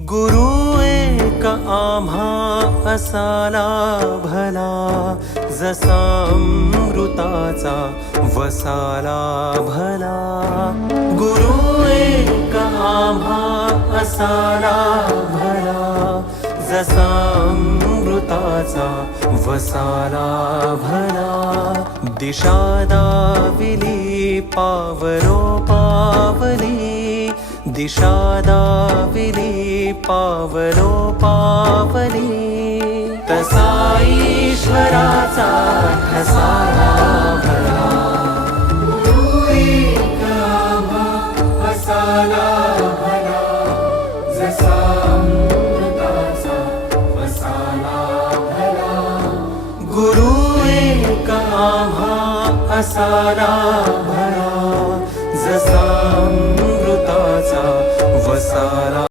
गुरु एक आम्हा असाला भला जसा अमृताचा वसाला भला. गुरु एक आम्हा असाला भला जसा अमृताचा वसाला भला. दिशा दाविली पावरो पावली दिशा दाविली पावलो पावली. तसा ईश्वराचा ठसारा भला गुरु असाला भला जसा मृताचा वसाला भला गुरु एक आम्हा असाला भला जसा वसाला